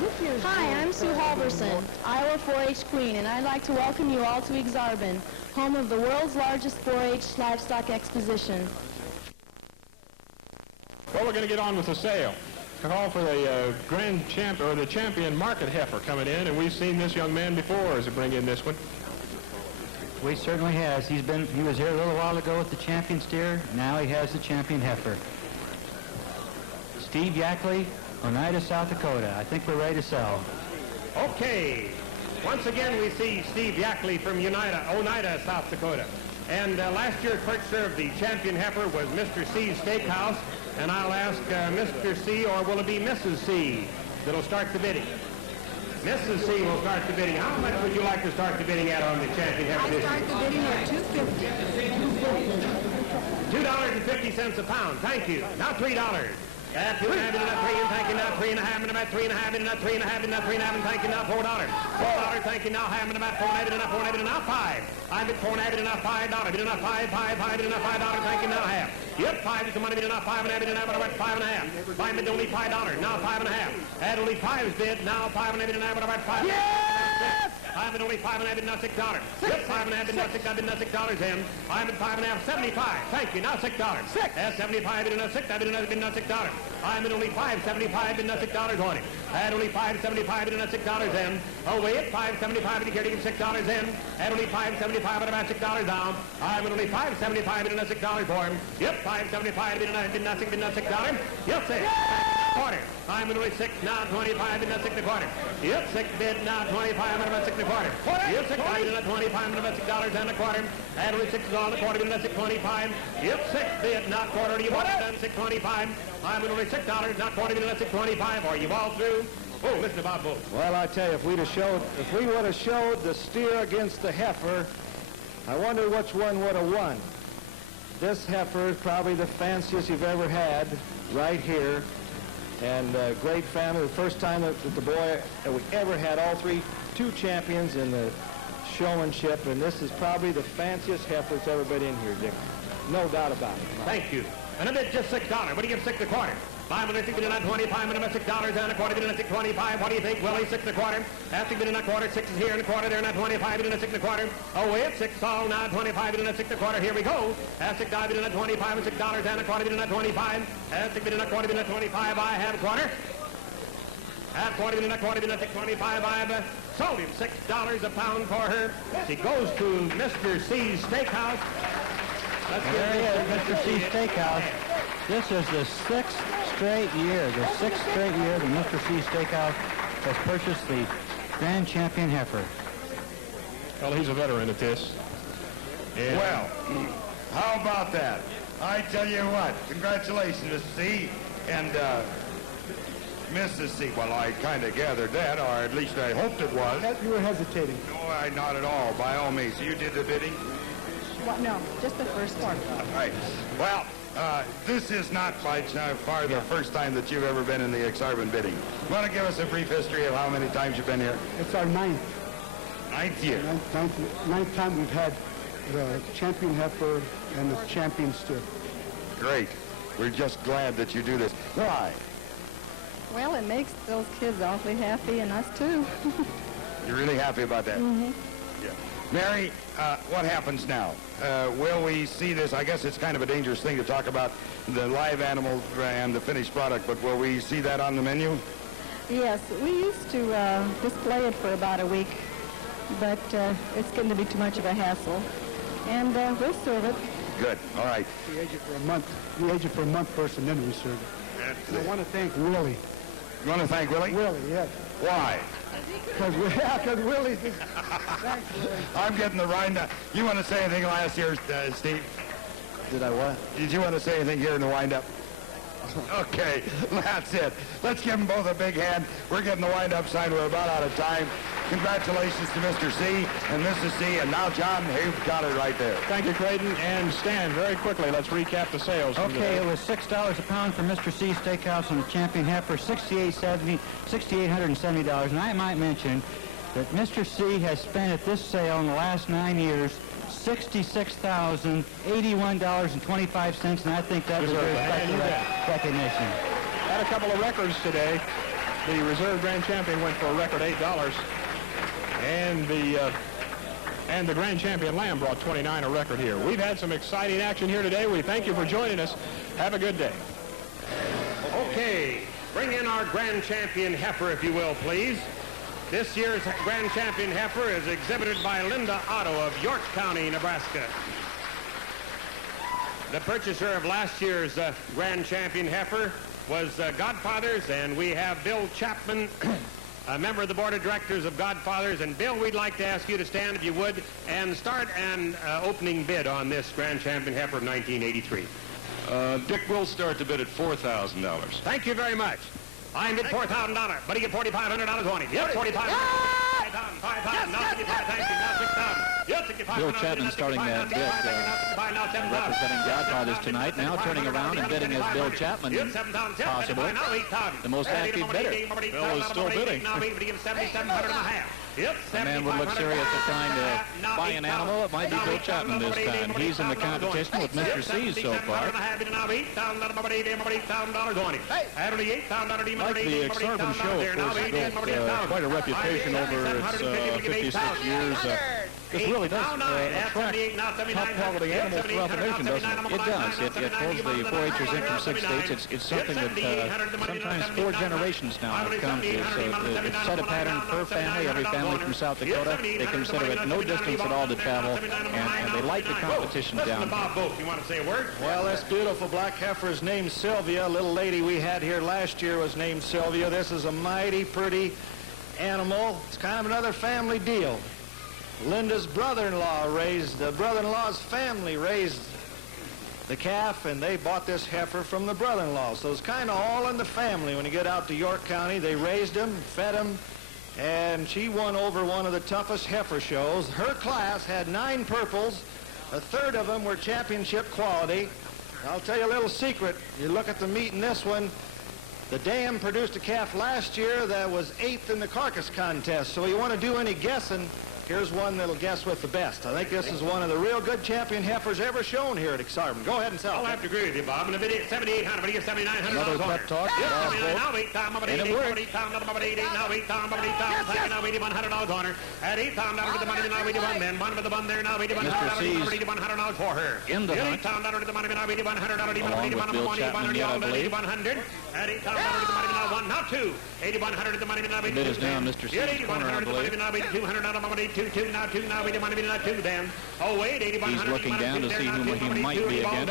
Hi, I'm Sue Halverson, Iowa 4-H Queen, and I'd like to welcome you all to ak-sar-ben, home of the world's largest 4-H livestock exposition. Well, we're going to get on with the sale. Call for the the champion market heifer coming in, and we've seen this young man before as we bring in this one. We certainly has. He was here a little while ago with the champion steer. Now he has the champion heifer. Steve Yackley, Oneida, South Dakota. I think we're ready to sell. Okay. Once again, we see Steve Yackley from Oneida, South Dakota. And last year, purchaser of the champion heifer was Mr. C's Steakhouse. And I'll ask Mr. C, or will it be Mrs. C, that'll start the bidding? Mrs. C will start the bidding. How much would you like to start the bidding at on the champion heifer this year? I start the bidding at $2.50. $2.50 a pound. Thank you. Now $3. At $2.50 and at $3, and thank you. Now $3.50 and at $3.50 and at $3.50 and at $3.50 and thank you. Now $4. $4, thank you. Now half and about $4.80 and at $4.80 and now $5. I'm at $4.80 and now $5. Bid enough $5, bid enough $5. Thank you. Now half. Yep, 5 is the money. Bid enough $5 and bid enough about $5.50. 5 bid only $5. Now $5.50. Add only 5's bid. Now 5 and bid enough about $5. Yes! I'm at only $5.50 and now $6. Yep, 5.5 and now $6. I've been now $6 in. I'm at 5.5, 75. Thank you. Now $6. 6. At 75 bid enough $6. I've been now $6. I'm at only 5.75 bid now $6 on it. Add only 5.75 bid enough $6 in. Oh wait, 5.75 bid here to give $6 in. Add only 5.75 at about $6 down. I'm at only 5.75 bid enough $6 for him. Yep, 5.75 bid enough $6. Yep, 6. Quarter. I'm at only 6 now, 25 bid enough 6 and a quarter. Yep, 6 bid now, 25 at about 6 and a quarter. Yep, 6 bid enough 25 at about $6 and a quarter. Add only 6 on the quarter bid enough 6.25. Yep, 6 bid not quarter. Do you want it done 6.25? I'm at only $6, not quarter bid enough 6.25. Are you all through? Oh, listen to Bob Bull. Well, I tell you, if we would have showed the steer against the heifer, I wonder which one would have won. This heifer is probably the fanciest you've ever had right here. And great family. The first time that we ever had two champions in the showmanship, and this is probably the fanciest heifer that's ever been in here, Dick. No doubt about it. Thank you. And a bid just $6. What do you give 6 a quarter? 5 and 6 bid not 25 and $6 and a quarter bid not 6.25. What do you think, Willie? 6 and a quarter. After bid not quarter, 6 is here and a quarter there, not 25 bid not 6 and a quarter. Oh wait, 6 all now, 25 bid not 6 and a quarter. Here we go. At 6 bid not 25 and $6 and a quarter bid not 25. At 6 bid not quarter bid not 25. I have a quarter. At quarter bid not 6.25. I've sold him $6 a pound for her. She goes to Mr. C's Steakhouse. There he is, Mr. C's Steakhouse. This is the 6th straight year that Mr. C's Steakhouse has purchased the Grand Champion heifer. Well, he's a veteran at this. And well, how about that? I tell you what, congratulations, Mr. C. And Mrs. C. Well, I kind of gathered that, or at least I hoped it was. You were hesitating. No, not at all, by all means. You did the bidding? Well, no, just the first one. Right. Well, this is not by far the first time that you've ever been in the ak-sar-ben bidding. You want to give us a brief history of how many times you've been here? It's our ninth. Ninth year. Ninth time we've had the champion heifer and the champion steer. Great. We're just glad that you do this. Why? Well, it makes those kids awfully happy, and us too. You're really happy about that? Mm-hmm. Yeah. Mary, what happens now? Will we see this? I guess it's kind of a dangerous thing to talk about the live animal and the finished product, but will we see that on the menu? Yes, we used to display it for about a week, but it's getting to be too much of a hassle. And we'll serve it. Good. All right. We age it for a month. We age it for a month first, and then we serve it. And I want to thank Willie. You want to thank Willie? Willie, yes. Why? Because Willie. Thanks, Willie. I'm getting the wind up. You want to say anything last year, Steve? Did I what? Did you want to say anything here in the wind-up? Okay, that's it. Let's give them both a big hand. We're getting the wind-up sign. We're about out of time. Congratulations to Mr. C and Mrs. C. And now, John, you've got it right there. Thank you, Creighton. And Stan, very quickly, let's recap the sales. Okay, it was $6 a pound for Mr. C's Steakhouse on the champion heifer, $6,870. And I might mention that Mr. C has spent at this sale in the last 9 years $66,081.25, and I think that deserves special recognition. Had a couple of records today. The reserve grand champion went for a record $8, and the grand champion lamb brought 29, a record here. We've had some exciting action here today. We thank you for joining us. Have a good day. Okay, bring in our grand champion heifer, if you will, please. This year's grand champion heifer is exhibited by Linda Otto of York County, Nebraska. The purchaser of last year's grand champion heifer was Godfathers, and we have Bill Chapman, a member of the board of directors of Godfathers. And Bill, we'd like to ask you to stand, if you would, and start an opening bid on this grand champion heifer of 1983. Dick will start the bid at $4,000. Thank you very much. I bid $4,000. Buddy, get $4,500 on it. Yep, $4,500. $5,000. Now $55,000. Thank you. Now $6,000. Yep, $65,000. Bill Chapman starting that bid, representing Godfathers tonight, now turning around and bidding as Bill Chapman, possibly the most active bidder. Bill is still bidding. A man would look serious at trying to buy an animal. It might be Bill Chapman this time. He's in the competition with Mr. C's so far. Like the ak-sar-ben show, of course, built quite a reputation over its 56 years. This really does attract top-quality animals throughout the nation, doesn't it? It does. It pulls the 4-Hers in from 6 states. It's something that sometimes 4 generations now have come to. So it's set a pattern per family, every family from South Dakota. They consider it no distance at all to travel, and they like the competition down. Bob Boat, you want to say a word? Well, this beautiful black heifer is named Sylvia. A little lady we had here last year was named Sylvia. This is a mighty pretty animal. It's kind of another family deal. Linda's brother-in-law's family raised the calf, and they bought this heifer from the brother-in-law. So it's kind of all in the family. When you get out to York County, they raised him, fed him, and she won over one of the toughest heifer shows. Her class had 9 purples. A third of them were championship quality. I'll tell you a little secret. You look at the meat in this one, the dam produced a calf last year that was 8th in the carcass contest. So you want to do any guessing, here's one that'll guess with the best. I think this is one of the real good champion heifers ever shown here at ak-sar-ben. Go ahead and sell. I'll have to agree with you, Bob. I'm going to bid it $7,800, but he gets $7,900. Another pep talk. And it worked. Mr. C's in the hunt, along with Bill Chapman yet, I believe. The bid is down Mr. C's corner, I believe. He's looking down to see who he might be again.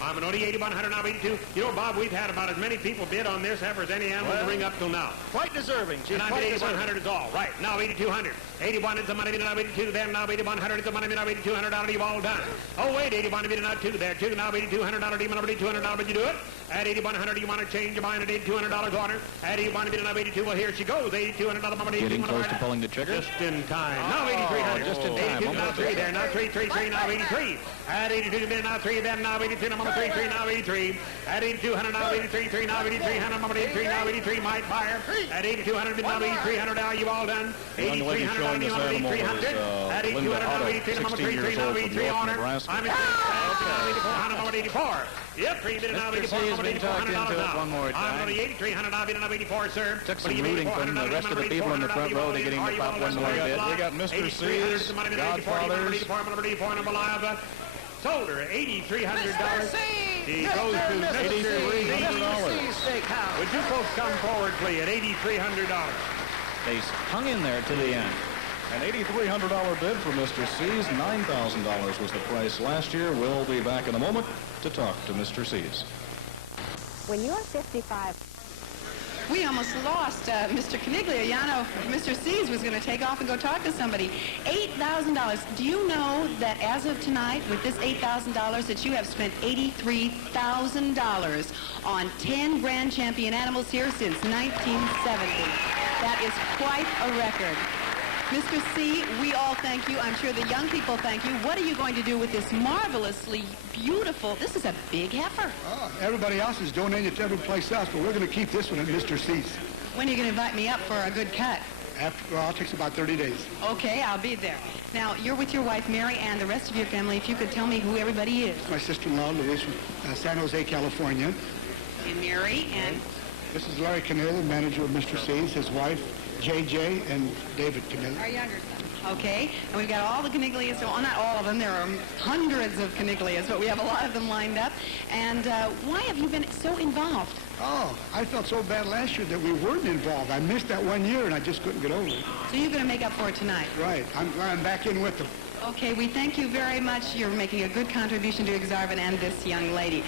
I'm an 8100 now 82. You know, Bob, we've had about as many people bid on this heifer as any animal in the ring up till now. Quite deserving. And I'm at 8100 is all. Right, now 8200. 81 is the money bid now 82, then now 8100 is the money bid now 8200, you've all done. Oh, wait, 81 bid now 2 there, 2, now 8200, even over $200, but you do it. At 8100, you want to change your mind at $200 on her. At 81 bid now 82, well, here she goes, $8200. Getting close to pulling the trigger. Just in time. Now 8300. Just in time. 82, now 3 there, now 333, now 83. At 82 bid now 3, then now 82, number 33, now 83. At 8200, now 83, now 8300, number 83, now 83, might buyer. At 8200 bid now 8300, now you've all done. 8300, now 8300. At 8200, now 83, number 33, now 83 on her. I'm at 84. Yep, 3 bid now 84, number 8400 now. One more time. I'm going to 8300, now bid now 84, sir. Took some rooting from the rest of the people in the front row to get him to pop one more bid. We got Mr. C's, Godfathers. Sold her $8,300. He goes to $8,300. Steakhouse. Would you folks come forward, please, at $8,300? They hung in there to the end. An $8,300 bid for Mr. C's. $9,000 was the price last year. We'll be back in a moment to talk to Mr. C's. When you're 55... We almost lost Mr. Canigliano. Mr. C's was going to take off and go talk to somebody. $8,000. Do you know that as of tonight, with this $8,000, that you have spent $83,000 on 10 grand champion animals here since 1970? That is quite a record. Mr. C, we all thank you. I'm sure the young people thank you. What are you going to do with this marvelously beautiful, this is a big heifer. Everybody else is donating it to every place else, but we're going to keep this one at Mr. C's. When are you going to invite me up for a good cut? Well, it takes about 30 days. Okay, I'll be there. Now, you're with your wife, Mary, and the rest of your family. If you could tell me who everybody is. My sister-in-law, Louise, from San Jose, California. And Mary, and This is Larry Canilla, manager of Mr. C's, his wife, JJ, and David Canilla. Our younger son. Okay, and we've got all the Caniglias, well, not all of them, there are hundreds of Caniglias, but we have a lot of them lined up. And why have you been so involved? Oh, I felt so bad last year that we weren't involved. I missed that 1 year, and I just couldn't get over it. So you're going to make up for it tonight? Right. I'm back in with them. Okay, we thank you very much. You're making a good contribution to ak-sar-ben and this young lady.